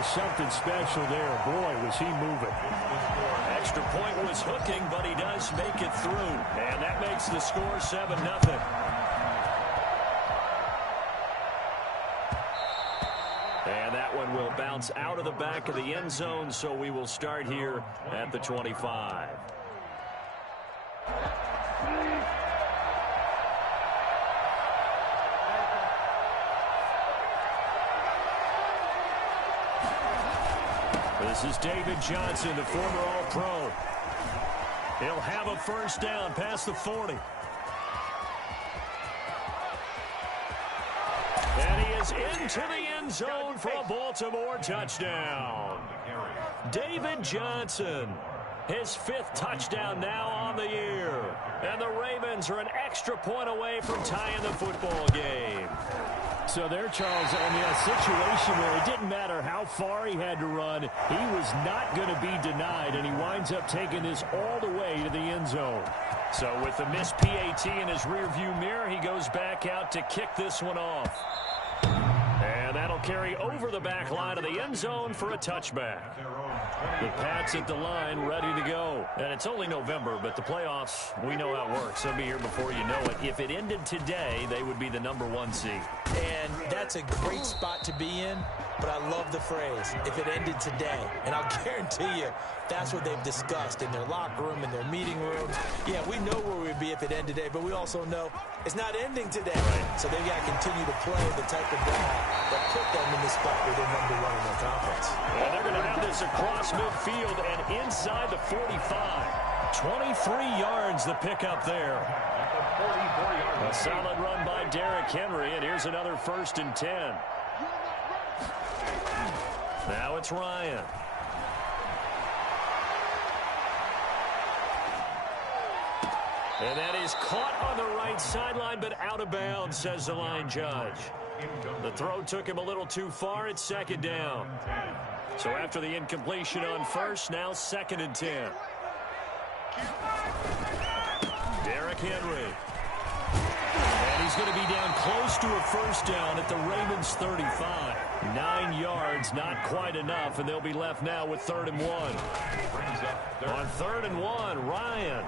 was something special there. Boy, was he moving. Extra point was hooking, but he does make it through. And that makes the score 7-0. And that one will bounce out of the back of the end zone, so we will start here at the 25. This is David Johnson, the former All-Pro. He'll have a first down past the 40. And he is into the end zone for a Baltimore touchdown. David Johnson, his 5th touchdown now on the year. And the Ravens are an extra point away from tying the football game. So there, Charles, I mean, a situation where it didn't matter how far he had to run, he was not going to be denied, and he winds up taking this all the way to the end zone. So with the missed PAT in his rearview mirror, he goes back out to kick this one off. And that'll carry over the back line of the end zone for a touchback. The Pats at the line, ready to go. And it's only November, but the playoffs, we know how it works. They'll be here before you know it. If it ended today, they would be the #1 seed. And that's a great spot to be in, but I love the phrase, if it ended today. And I'll guarantee you, that's what they've discussed in their locker room, in their meeting rooms. Yeah, we know where we'd be if it ended today, but we also know it's not ending today. So they've got to continue to play the type of ball that put them in the spot where they're #1 in their conference. And they're going to have this across midfield and inside the 45. 23 yards the pickup there. A solid run by Derrick Henry, and here's another 1st and 10. Now it's Ryan. And that is caught on the right sideline, but out of bounds, says the line judge. The throw took him a little too far. It's 2nd down. So after the incompletion on 1st, now 2nd and 10. Derrick Henry. And he's going to be down close to a 1st down at the Ravens 35. 9 yards, not quite enough, and they'll be left now with 3rd and 1. On 3rd and 1, Ryan.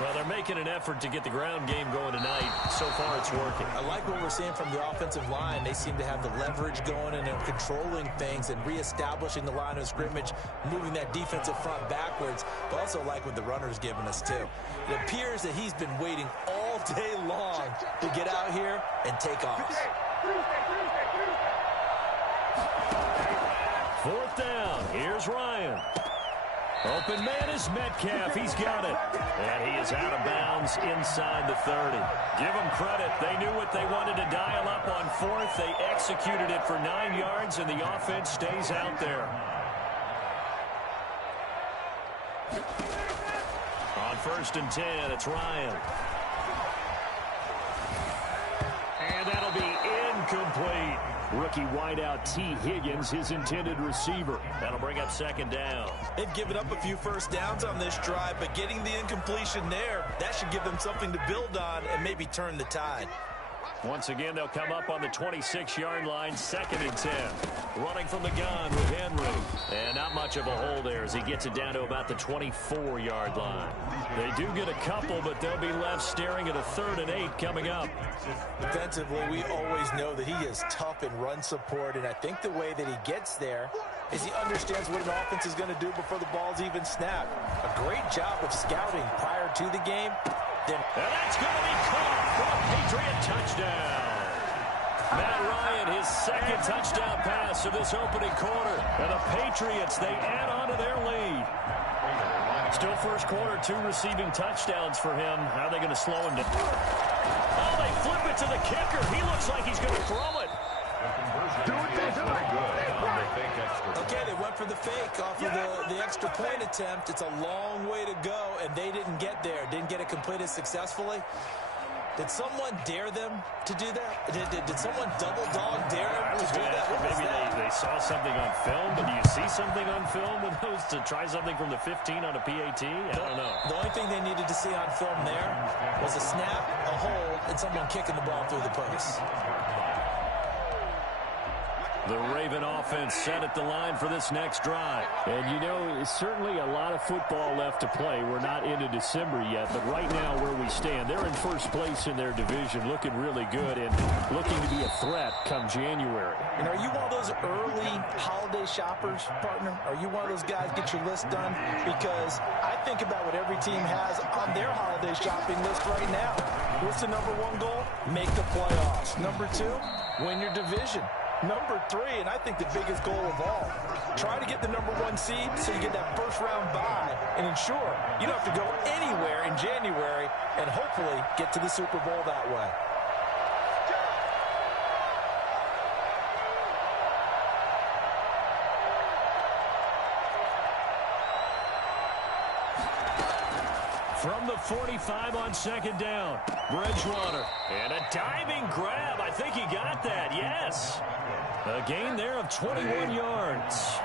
Well, they're making an effort to get the ground game going tonight. So far, it's working. I like what we're seeing from the offensive line. They seem to have the leverage going, and they're controlling things and reestablishing the line of scrimmage, moving that defensive front backwards. But also like what the runner's giving us, too. It appears that he's been waiting all day long to get out here and take off. 4th down. Here's Ryan. Open man is Metcalf. He's got it. And he is out of bounds inside the 30. Give them credit. They knew what they wanted to dial up on 4th. They executed it for 9 yards, and the offense stays out there. On 1st and 10, it's Ryan. And that'll be incomplete. Rookie wideout T. Higgins, his intended receiver. That'll bring up 2nd down. They've given up a few 1st downs on this drive, but getting the incompletion there, that should give them something to build on and maybe turn the tide. Once again, they'll come up on the 26-yard line, 2nd and 10. Running from the gun with Henry. And not much of a hole there as he gets it down to about the 24-yard line. They do get a couple, but they'll be left staring at a 3rd and 8 coming up. Defensively, we always know that he is tough in run support, and I think the way that he gets there is he understands what an offense is going to do before the ball's even snapped. A great job of scouting prior to the game. And that's going to be caught for a Patriot touchdown. Matt Ryan, his 2nd touchdown pass of this opening quarter. And the Patriots, they add on to their lead. Still 1st quarter, 2 receiving touchdowns for him. How are they going to slow him down? Oh, they flip it to the kicker. He looks like he's going to throw it. Okay, they went for the fake off of the extra point attempt. It's a long way to go, and they didn't get there. Didn't get it completed successfully. Did someone dare them to do that? Did someone double dog dare them to do that? Maybe they saw something on film, but do you see something on film with those to try something from the 15 on a PAT? I don't know. The only thing they needed to see on film there was a snap, a hold, and someone kicking the ball through the post. The Raven offense set at the line for this next drive. And, you know, it's certainly a lot of football left to play. We're not into December yet, but right now where we stand, they're in first place in their division, looking really good and looking to be a threat come January. And are you one of those early holiday shoppers, partner? Are you one of those guys get your list done? Because I think about what every team has on their holiday shopping list right now. What's the number one goal? Make the playoffs. Number two, win your division. Number three, and I think the biggest goal of all, try to get the number one seed so you get that first round bye and ensure you don't have to go anywhere in January and hopefully get to the Super Bowl that way. From the 45 on second down, Bridgewater. And a diving grab. I think he got that, yes. A gain there of 21 yards.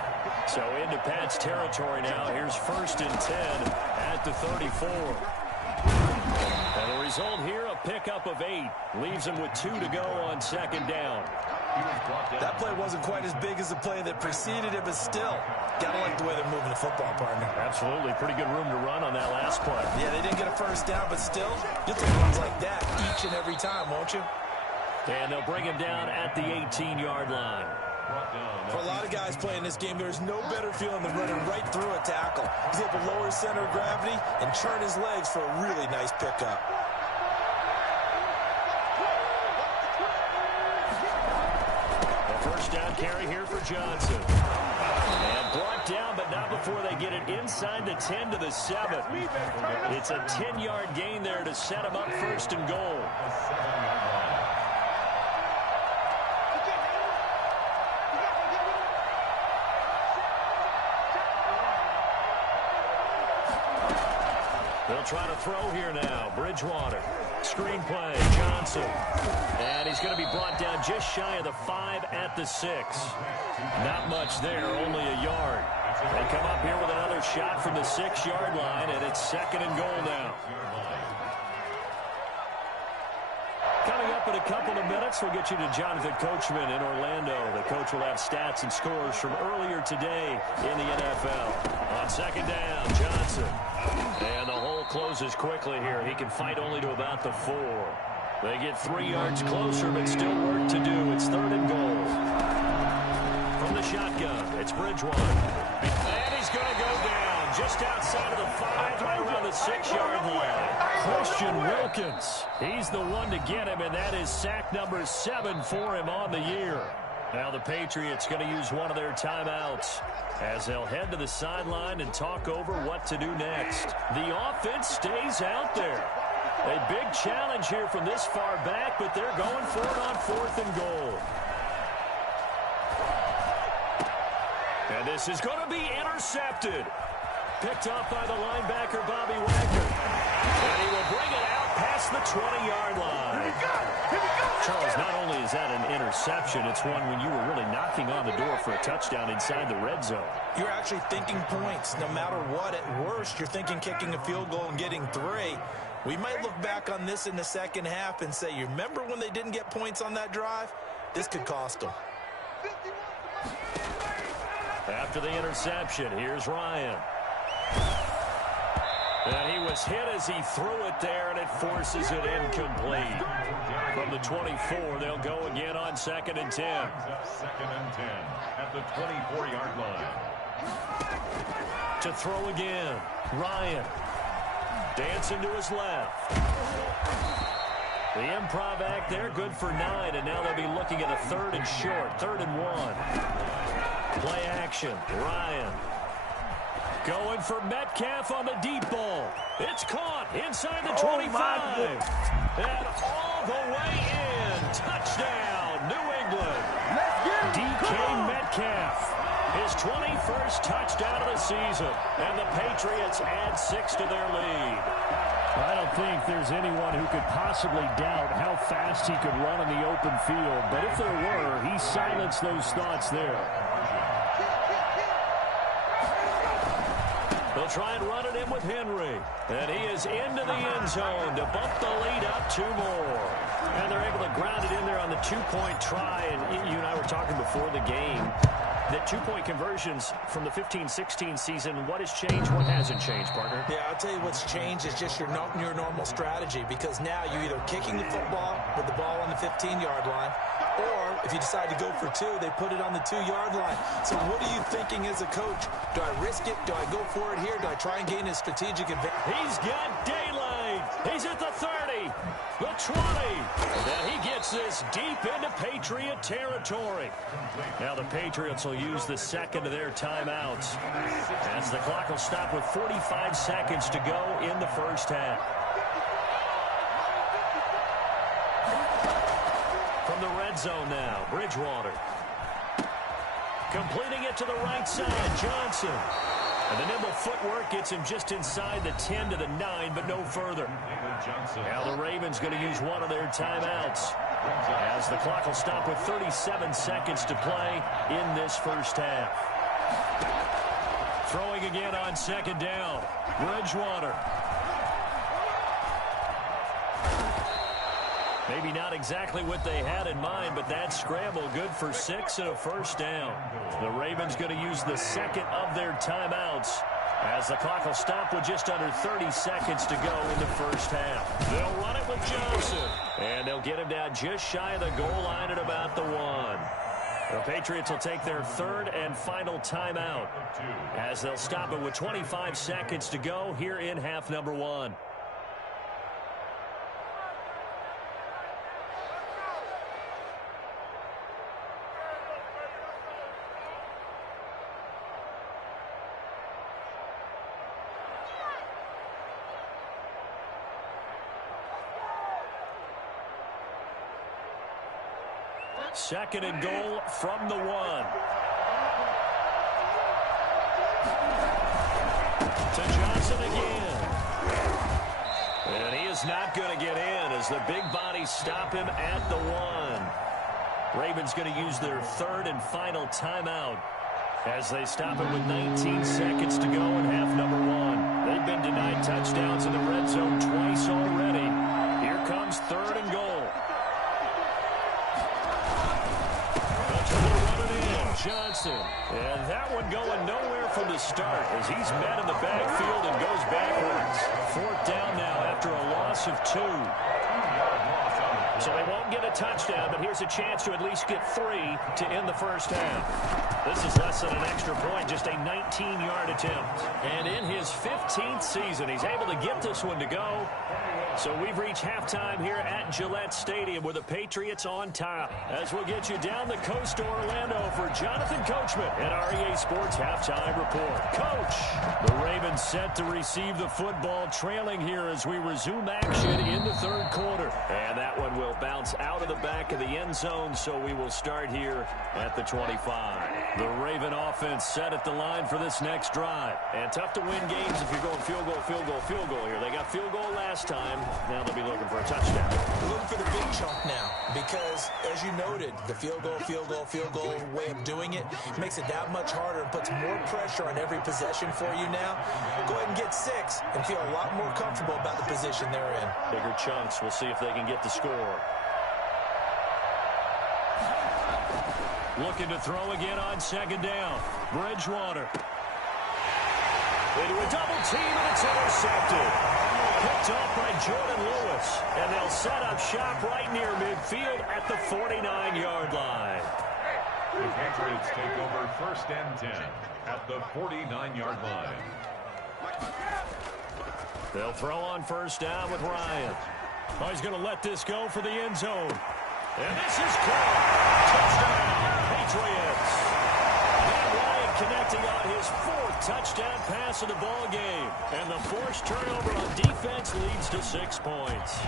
So into Pat's territory now. Here's 1st and 10 at the 34. And the result here, a pickup of 8. Leaves him with 2 to go on second down. That play wasn't quite as big as the play that preceded it, but still, got to like the way they're moving the football, partner. Absolutely. Pretty good room to run on that last play. Yeah, they didn't get a first down, but still, you'll take runs like that each and every time, won't you? And they'll bring him down at the 18-yard line. For a lot of guys playing this game, there's no better feeling than running right through a tackle. He's able to lower his center of gravity and turn his legs for a really nice pickup. First down carry here for Johnson. And brought down, but not before they get it inside the 10 to the 7. It's a 10-yard gain there to set him up 1st and goal. They'll try to throw here now. Bridgewater. Screen play. Johnson. And he's going to be brought down just shy of the 5 at the 6. Not much there, only a yard. They come up here with another shot from the 6-yard line, and it's 2nd and goal now. Coming up in a couple of minutes, we'll get you to Jonathan Coachman in Orlando. The coach will have stats and scores from earlier today in the NFL. On 2nd down, Johnson. And the hole closes quickly here. He can fight only to about the 4. They get 3 yards closer, but still work to do. It's 3rd and goal. From the shotgun, it's Bridgewater. And he's going to go down just outside of the 5, right around the 6-yard line. Christian Wilkins. He's the one to get him, and that is sack number 7 for him on the year. Now the Patriots going to use one of their timeouts as they'll head to the sideline and talk over what to do next. The offense stays out there. A big challenge here from this far back, but they're going for it on 4th and goal. And this is going to be intercepted. Picked off by the linebacker, Bobby Wagner. And he will bring it out past the 20-yard line. Charles, not only is that an interception, it's one when you were really knocking on the door for a touchdown inside the red zone. You're actually thinking points. No matter what, at worst, you're thinking kicking a field goal and getting 3. We might look back on this in the second half and say, you remember when they didn't get points on that drive? This could cost them. After the interception, here's Ryan. And he was hit as he threw it there, and it forces it incomplete. From the 24, they'll go again on 2nd and 10. 2nd and 10 at the 24-yard line. To throw again, Ryan. Dancing to his left. The improv act there, good for 9, and now they'll be looking at a 3rd and short, 3rd and 1. Play action, Ryan. Going for Metcalf on the deep ball. It's caught inside the 25. And all the way in. Touchdown, New England. DK Metcalf. His 21st touchdown of the season. And the Patriots add 6 to their lead. I don't think there's anyone who could possibly doubt how fast he could run in the open field. But if there were, he silenced those thoughts there. They'll try and run it in with Henry. And he is into the end zone to bump the lead up 2 more. And they're able to ground it in there on the 2-point try. And you and I were talking before the game that 2-point conversions from the 15-16 season, what has changed, what hasn't changed, partner? Yeah, I'll tell you what's changed is just your normal strategy, because now you're either kicking the football with the ball on the 15-yard line, or if you decide to go for 2, they put it on the 2-yard line. So what are you thinking as a coach? Do I risk it? Do I go for it here? Do I try and gain a strategic advantage? He's got daylight. He's at the 30, the 20. And he gets this deep into Patriot territory. Now the Patriots will use the second of their timeouts, as the clock will stop with 45 seconds to go in the first half. From the red zone now, Bridgewater. Completing it to the right side, Johnson. And the nimble footwork gets him just inside the 10 to the 9, but no further. Now the Ravens going to use one of their timeouts, as the clock will stop with 37 seconds to play in this first half. Throwing again on second down, Bridgewater. Maybe not exactly what they had in mind, but that scramble good for 6 and a first down. The Ravens going to use the second of their timeouts, as the clock will stop with just under 30 seconds to go in the first half. They'll run it with Johnson, and they'll get him down just shy of the goal line at about the 1. The Patriots will take their third and final timeout, as they'll stop it with 25 seconds to go here in half number 1. Second and goal from the 1. To Johnson again. And he is not going to get in, as the big bodies stop him at the 1. Ravens going to use their third and final timeout, as they stop it with 19 seconds to go in half number 1. They've been denied touchdowns in the red zone twice already. Here comes third and goal. Johnson, and that one going nowhere from the start, as he's met in the backfield and goes backwards. Fourth down now after a loss of 2. So they won't get a touchdown, but here's a chance to at least get 3 to end the first half. This is less than an extra point, just a 19-yard attempt. And in his 15th season, he's able to get this one to go. So we've reached halftime here at Gillette Stadium, with the Patriots on top. As we'll get you down the coast to Orlando for Jonathan Coachman at REA Sports Halftime Report. Coach, the Ravens set to receive the football, trailing here as we resume action in the third quarter. And that one will bounce out of the back of the end zone, so we will start here at the 25. The Raven offense set at the line for this next drive. And tough to win games if you're going field goal, field goal, field goal here. They got field goal last time. Now they'll be looking for a touchdown. Looking for the big chunk now, because, as you noted, the field goal way of doing it makes it that much harder and puts more pressure on every possession for you now. Go ahead and get 6 and feel a lot more comfortable about the position they're in. Bigger chunks. We'll see if they can get the score. Looking to throw again on second down. Bridgewater. Into a double team, and it's intercepted. Picked off by Jordan Lewis, and they'll set up shop right near midfield at the 49-yard line. The Patriots take over first and 10 at the 49-yard line. They'll throw on first down with Ryan. Oh, he's going to let this go for the end zone. And this is caught. Touchdown, Patriots. Matt Ryan connecting on his 4th touchdown pass of the ball game. And the forced turnover on defense leads to 6 points.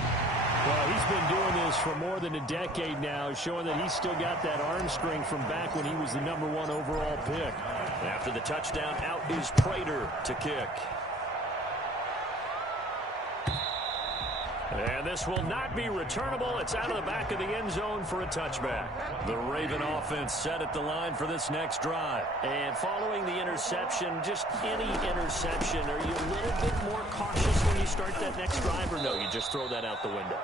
Well, he's been doing this for more than a decade now, showing that he's still got that arm strength from back when he was the #1 overall pick. After the touchdown, out is Prater to kick. And this will not be returnable. It's out of the back of the end zone for a touchback. The Raven offense set at the line for this next drive. And following the interception, just any interception, are you a little bit more cautious when you start that next drive, or no, you just throw that out the window?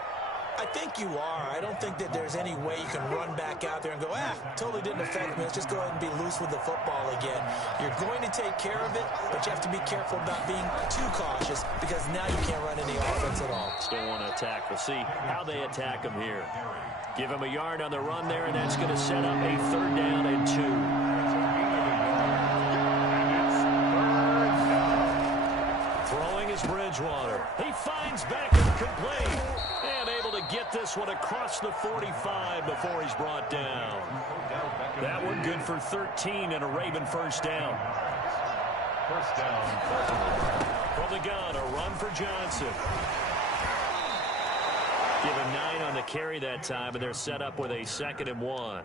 I think you are. I don't think that there's any way you can run back out there and go, totally didn't affect me. Let's just go ahead and be loose with the football again. You're going to take care of it, but you have to be careful about being too cautious because now you can't run any offense at all. Still want to attack. We'll see how they attack him here. Give him a yard on the run there, and that's going to set up a 3rd down and 2. Throwing is Bridgewater. He finds Beckham complete. And able to get this one across the 45 before he's brought down. That one good for 13 and a Raven 1st down. 1st down. From the gun, a run for Johnson. Give him 9 on the carry that time, and they're set up with a 2nd and 1.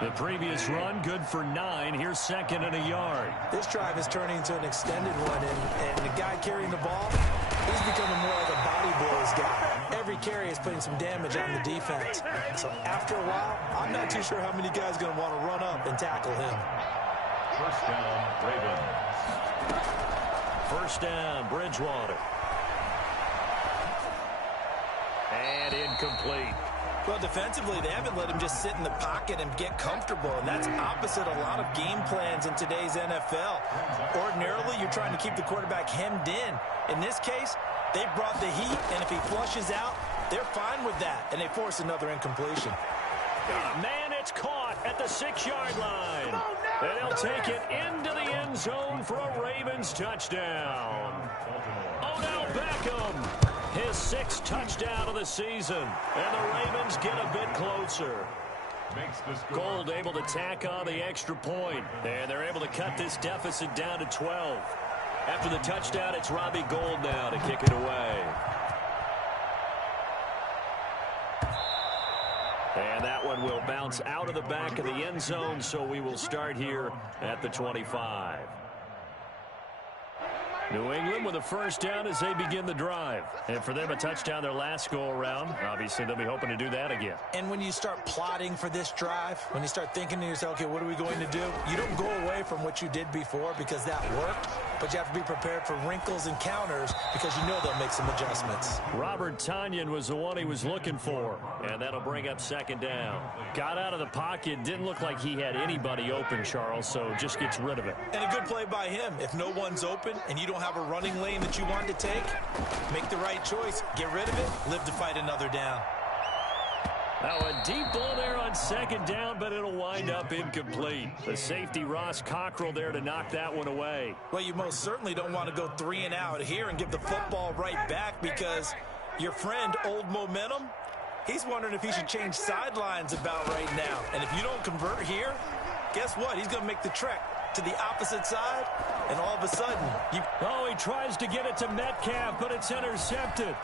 The previous run, good for 9. Here's 2nd and a yard. This drive is turning into an extended one, and the guy carrying the ball, he's becoming more like a body blows guy. Every carry is putting some damage on the defense. So after a while, I'm not too sure how many guys are going to want to run up and tackle him. 1st down, Ravens. 1st down, Bridgewater. And incomplete. Well, defensively, they haven't let him just sit in the pocket and get comfortable, and that's opposite a lot of game plans in today's NFL. Ordinarily, you're trying to keep the quarterback hemmed in. In this case, they brought the heat, and if he flushes out, they're fine with that, and they force another incompletion. Man, it's caught at the 6-yard line. And they'll take it into the end zone for a Ravens touchdown. Odell Beckham, his 6th touchdown of the season. And the Ravens get a bit closer. Gold able to tack on the extra point. And they're able to cut this deficit down to 12. After the touchdown, it's Robbie Gould now to kick it away. And that one will bounce out of the back of the end zone, so we will start here at the 25. New England with a 1st down as they begin the drive. And for them, a touchdown their last go-around. Obviously, they'll be hoping to do that again. And when you start plotting for this drive, when you start thinking to yourself, okay, what are we going to do? You don't go away from what you did before because that worked, but you have to be prepared for wrinkles and counters because you know they'll make some adjustments. Robert Tonyan was the one he was looking for, and that'll bring up 2nd down. Got out of the pocket, didn't look like he had anybody open, Charles, so just gets rid of it. And a good play by him. If no one's open and you don't have a running lane that you want to take, make the right choice, get rid of it, live to fight another down. Now a deep ball there on 2nd down, but it'll wind up incomplete. The safety Ross Cockrell there to knock that one away. Well, you most certainly don't want to go 3 and out here and give the football right back because your friend, Old Momentum, he's wondering if he should change sidelines about right now. And if you don't convert here, guess what? He's going to make the trek to the opposite side, and all of a sudden, Oh, he tries to get it to Metcalf, but it's intercepted.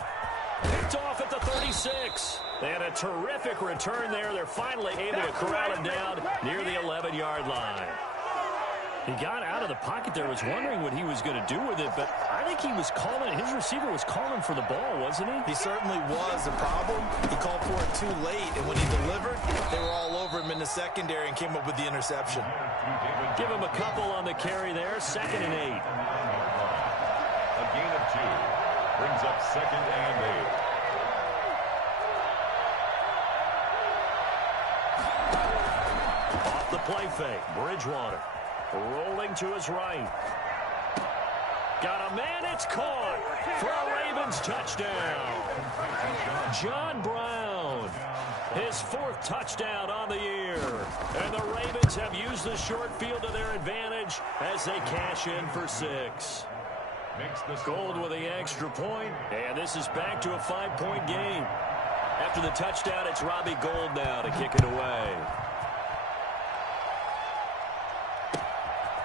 Picked off at the 36. And a terrific return there. They're finally able to corral him down near the 11-yard line. He got out of the pocket there, was wondering what he was going to do with it, but I think he was calling, his receiver was calling for the ball, wasn't he? He certainly was. The problem, he called for it too late, and when he delivered, they were all over him in the secondary and came up with the interception. Give him a couple on the carry there, 2nd and 8. A gain of 2 brings up 2nd and 8. Off the play fake, Bridgewater. Rolling to his right. Got a man, it's caught for a Ravens touchdown. John Brown, his 4th touchdown on the year. And the Ravens have used the short field to their advantage as they cash in for 6. Gold with the extra point, and this is back to a 5-point game. After the touchdown, it's Robbie Gould now to kick it away.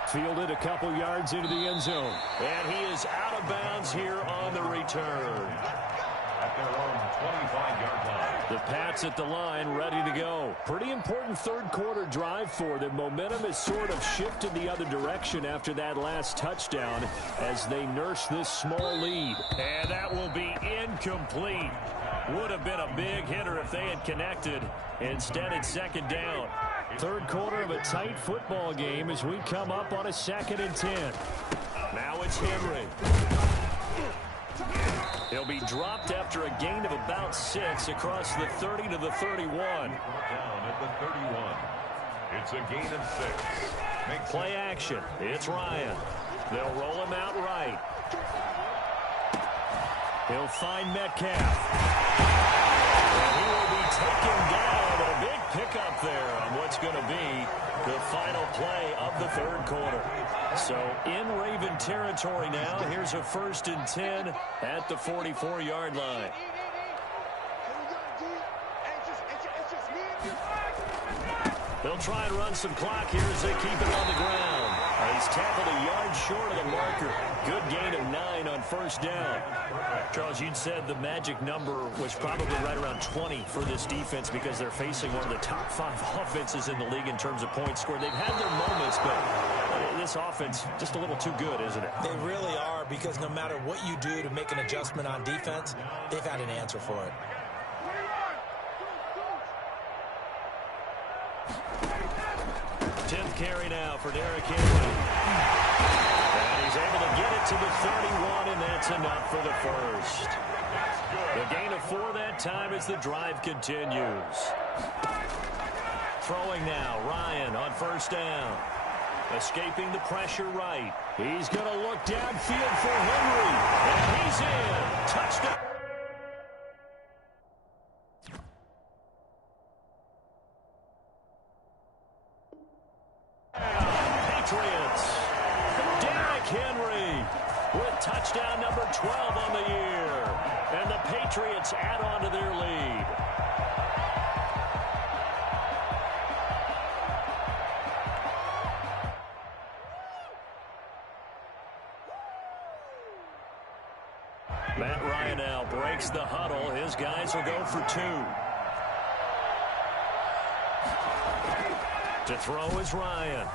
Fielded a couple yards into the end zone. And he is out of bounds here on the return. at their own 25-yard line. The Pats at the line, ready to go. Pretty important third-quarter drive for them. Momentum has sort of shifted the other direction after that last touchdown as they nurse this small lead. And that will be incomplete. Would have been a big hitter if they had connected. Instead, it's second down. Third quarter of a tight football game as we come up on a 2nd and 10. Now it's Henry. He'll be dropped after a gain of about 6 across the 30 to the 31. Down at the 31. It's a gain of 6. Play action. It's Ryan. They'll roll him out right. He'll find Metcalf. And he will be taken down. A big pickup there on what's going to be the final play of the third quarter. So in Raven territory now, here's a 1st and 10 at the 44-yard line. They'll try and run some clock here as they keep it on the ground. He's tackled a yard short of the marker. Good gain of 9 on 1st down. Charles, you'd said the magic number was probably right around 20 for this defense because they're facing one of the top 5 offenses in the league in terms of points scored. They've had their moments, but this offense just a little too good, isn't it? They really are, because no matter what you do to make an adjustment on defense, they've had an answer for it. Tenth carry now for Derrick Henry. And he's able to get it to the 31, and that's enough for the first. The gain of 4 that time as the drive continues. Throwing now, Ryan on 1st down. Escaping the pressure right. He's going to look downfield for Henry. And he's in. Touchdown. Patriots. Derrick Henry with touchdown number 12 on the year. And the Patriots add on to their lead. Matt Ryan now breaks the huddle. His guys will go for 2. To throw is Ryan.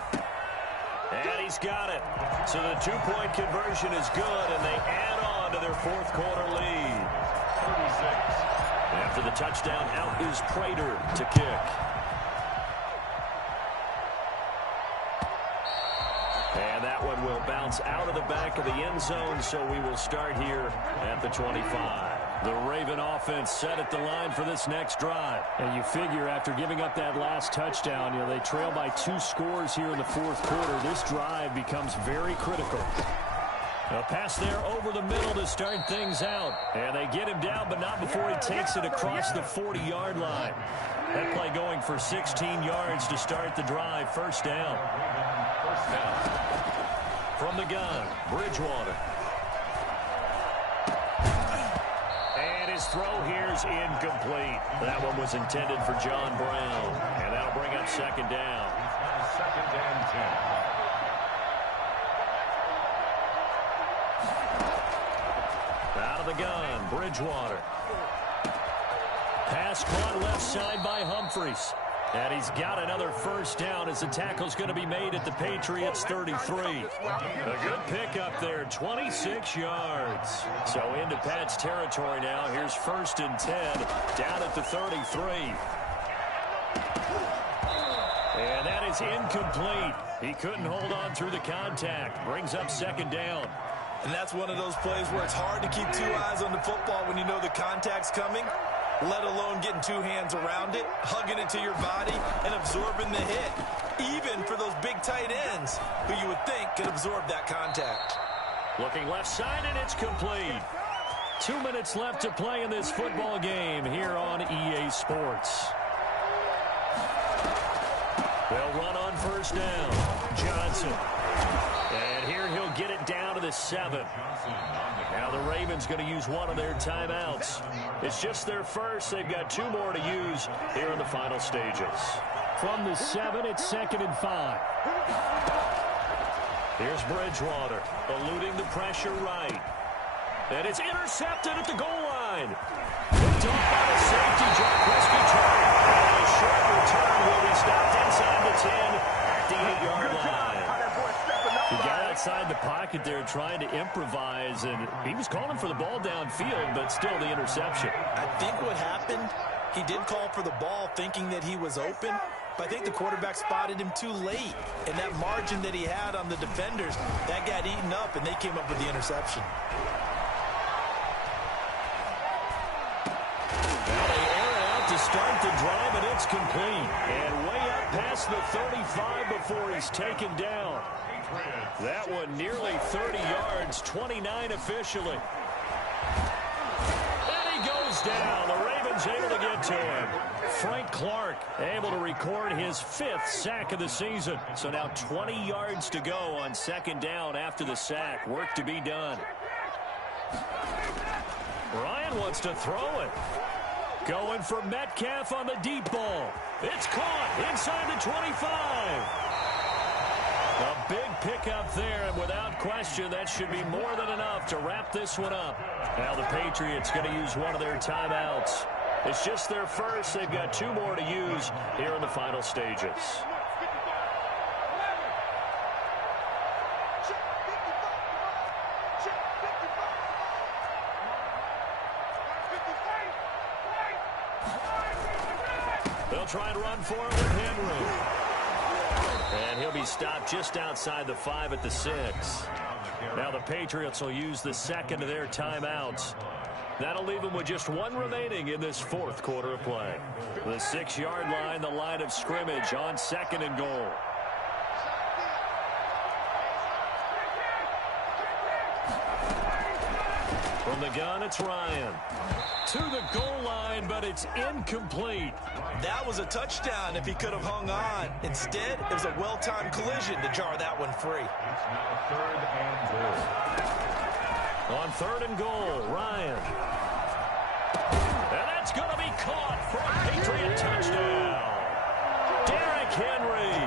And he's got it. So the 2-point conversion is good, and they add on to their 4th quarter lead. 36. After the touchdown, out is Prater to kick. And that one will bounce out of the back of the end zone, so we will start here at the 25. The Raven offense set at the line for this next drive. And you figure after giving up that last touchdown, they trail by 2 scores here in the 4th quarter. This drive becomes very critical. A pass there over the middle to start things out. And they get him down, but not before he takes it across the 40-yard line. That play going for 16 yards to start the drive. 1st down. From the gun, Bridgewater. And his throw here's incomplete. That one was intended for John Brown. And that'll bring up 2nd down. 2nd and 10. Out of the gun, Bridgewater. Pass caught left side by Humphries. And he's got another 1st down as the tackle's going to be made at the Patriots 33. A good pickup there, 26 yards. So into Pat's territory now. Here's 1st and 10 down at the 33. And that is incomplete. He couldn't hold on through the contact. Brings up 2nd down. And that's one of those plays where it's hard to keep 2 eyes on the football when you know the contact's coming, let alone getting 2 hands around it, hugging it to your body, and absorbing the hit, even for those big tight ends who you would think could absorb that contact. Looking left side, and it's complete. 2 minutes left to play in this football game here on EA Sports. They'll run on 1st down. Johnson. And here he'll get it down to the 7. Now the Ravens going to use one of their timeouts. It's just their first. They've got 2 more to use here in the final stages. From the 7, it's 2nd and 5. Here's Bridgewater eluding the pressure right. And it's intercepted at the goal line. picked off by the safety. Jack Risky try. And a short return will be stopped inside the 10 at the 8-yard line. He got outside the pocket there trying to improvise, and he was calling for the ball downfield, but still the interception. I think what happened, he did call for the ball thinking that he was open, but I think the quarterback spotted him too late. And that margin that he had on the defenders, that got eaten up, and they came up with the interception. Well, they air it out to start the drive, and it's complete. And way up past the 35 before he's taken down. That one nearly 30 yards, 29 officially. And he goes down. The Ravens able to get to him. Frank Clark able to record his 5th sack of the season. So now 20 yards to go on second down after the sack. Work to be done. Ryan wants to throw it. Going for Metcalf on the deep ball. It's caught inside the 25. A big pickup there, and without question, that should be more than enough to wrap this one up. Now the Patriots going to use one of their timeouts. It's just their first. They've got 2 more to use here in the final stages. They'll try and run for it with Henry. And he'll be stopped just outside the 5 at the 6. Now the Patriots will use the second of their timeouts. That'll leave them with just 1 remaining in this 4th quarter of play. The 6-yard line, the line of scrimmage on 2nd and goal. From the gun, it's Ryan. To the goal line, but it's incomplete. That was a touchdown if he could have hung on. Instead, it was a well-timed collision to jar that one free. It's now 3rd and goal. On 3rd and goal, Ryan. And that's going to be caught for a Patriot touchdown. Derrick Henry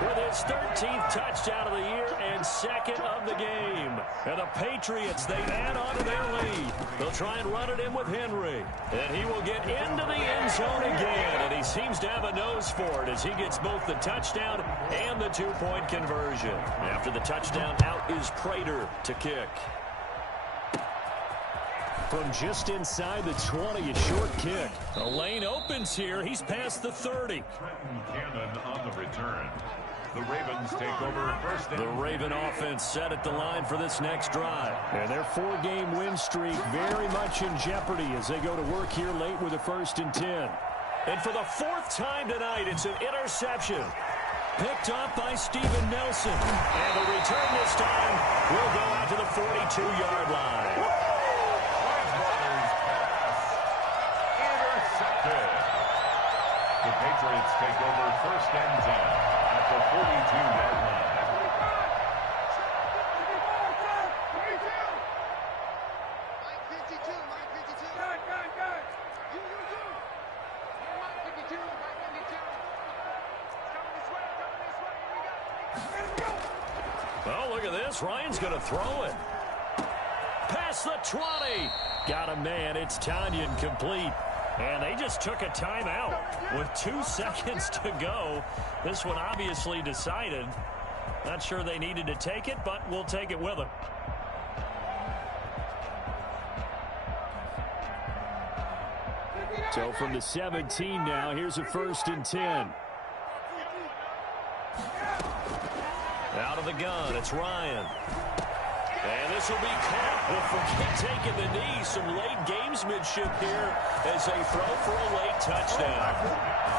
with his 13th touchdown of the year and 2nd of the game. And the Patriots, they add on to their lead. They'll try and run it in with Henry. And he will get into the end zone again. And he seems to have a nose for it as he gets both the touchdown and the 2-point conversion. After the touchdown, out is Prater to kick. From just inside the 20, a short kick. The lane opens here. He's past the 30. Trenton Cannon on the return. The Ravens take over first. The Raven offense set at the line for this next drive. And their 4-game win streak very much in jeopardy as they go to work here late with a 1st and 10. And for the 4th time tonight, it's an interception. Picked off by Steven Nelson. And the return this time will go out to the 42-yard line. The Patriots take over 1st and 10 at the 42-yard line. Oh, look at this. Ryan's going to throw it. Past the 20. Got a man. It's Tanyan complete. And they just took a timeout with 2 seconds to go. This one obviously decided. Not sure they needed to take it, but we'll take it with them. So from the 17 now, here's a 1st and 10. Out of the gun, it's Ryan. And this will be caught. We'll forget taking the knee. Some late gamesmanship here as they throw for a late touchdown.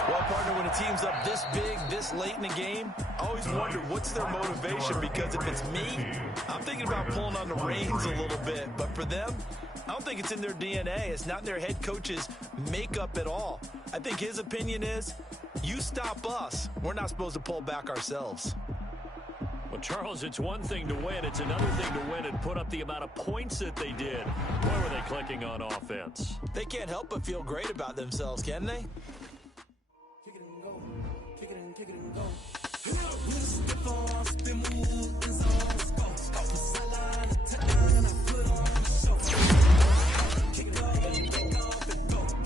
Well, partner, when a team's up this big, this late in the game, I always wonder what's their motivation, because if it's me, I'm thinking about pulling on the reins a little bit. But for them, I don't think it's in their DNA. It's not in their head coach's makeup at all. I think his opinion is, you stop us, we're not supposed to pull back ourselves. Well, Charles, it's one thing to win. It's another thing to win and put up the amount of points that they did. Boy, were they clicking on offense. They can't help but feel great about themselves, can they? Kick it and go. Kick it and kick it and go. Mr. Boss, the move is on. Kick it off and go.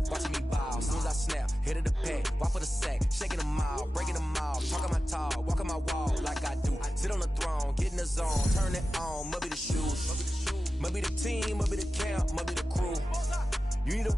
crowd, watching me ball. As soon as I snap, hit of the pack, walk for the sack, shaking them out, breaking them out, talking my tall, walking my wall like I do. Sit on the throne, get in the zone, turn it on, must be the shoes, must be the team, must be the camp, must be the crew. You need a